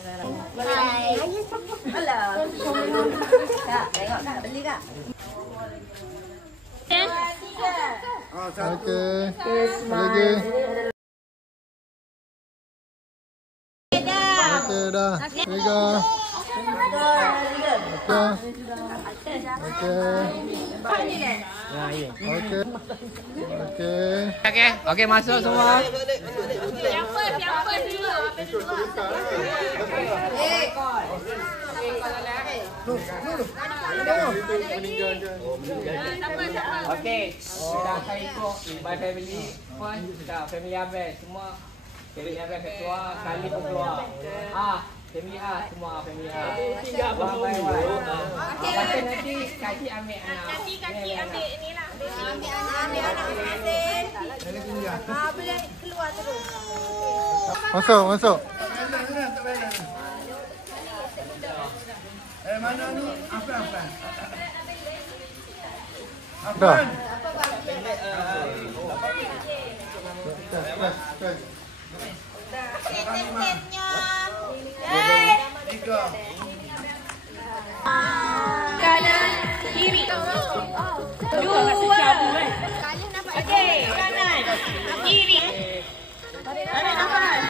Hai. Halo. Kak, tengok Kak, beli Kak. Okey. Lagi. Okey dah. Tiga. Okey, masuk semua. Siapa dulu? Okey. Dah saya ikut by family. Dah family Abel semua. Family Abel keluar, sekali pun keluar. Family A semua family A. Tinggal ramai orang. Okey. Nanti kaki ambil anak. Kaki ambil inilah. Ambil anak masing-masing. Boleh keluar terus. Masuk. Mana ni? Apa? Dah. Set-setnya. Tiga. Kanan, kiri. Dua. Okey, kanan, kiri. Kanan apa?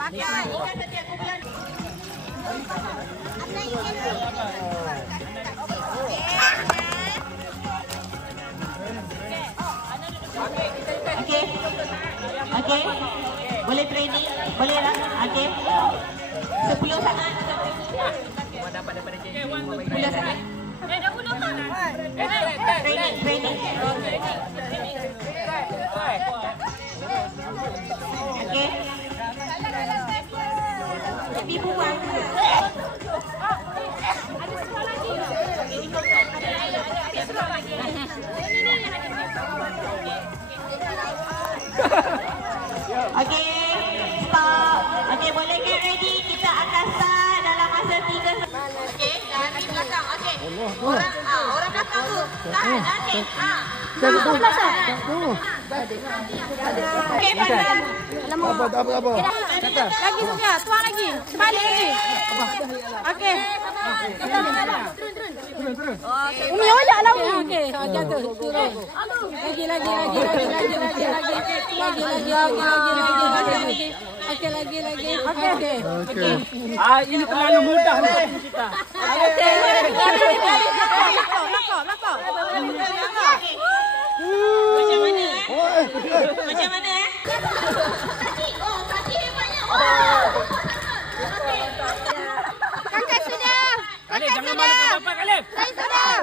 Pakai. Ikan tadi aku bilang. Okey. Boleh training? Boleh lah. Okey. 10 sangat. Semua dapat daripada janji. 10 sangat. Dah bunuh kan? Training. Okey. Lebih buang. Ada sekolah lagi. Ada sekolah lagi. Ini Okey. Stop. Okey, boleh get ready. Kita akan start dalam masa 3. Okey, jangan di belakang. Okey. Orang belakang tu. Tahan. Okey. Jangan belakang. Okey, pandang. Apa? lagi sebentar. Tuang lagi. Sebalik lagi. Okey. Turun. Umi olak lah Umi. Okey, jatuh. Turun. Lagi. Okey, lagi. Okey. Ini terlalu mudah untuk kita. Belakang. Macam mana? Kaki hebatnya. Kakak sudah. Jangan malukan bapak Kalif. Saya sudah.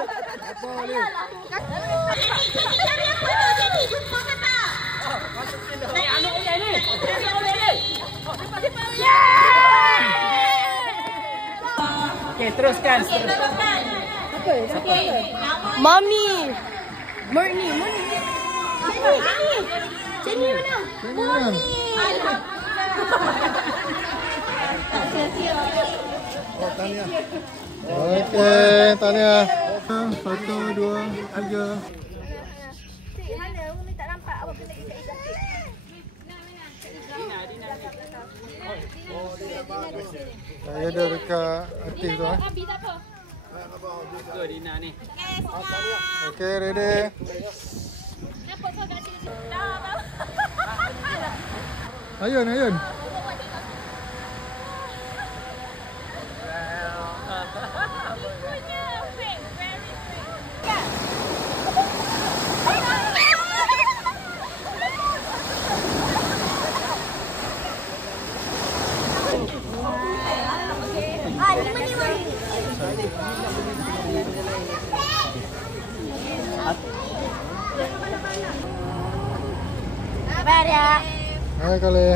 Okey, teruskan. Mami. Murni. Jenny mana? Oh, Tania. Okey, Tania. 1, 2, 3. Mana Umi tak nampak apa kena ikat-ikat. Saya ada dekat artis tu. Abi tak apa. Tu Dina ni. Okey, ready. Nampak kau kat sini. Dah. Ayun. Punya fake, very fake. Sabar ya. Hai kali.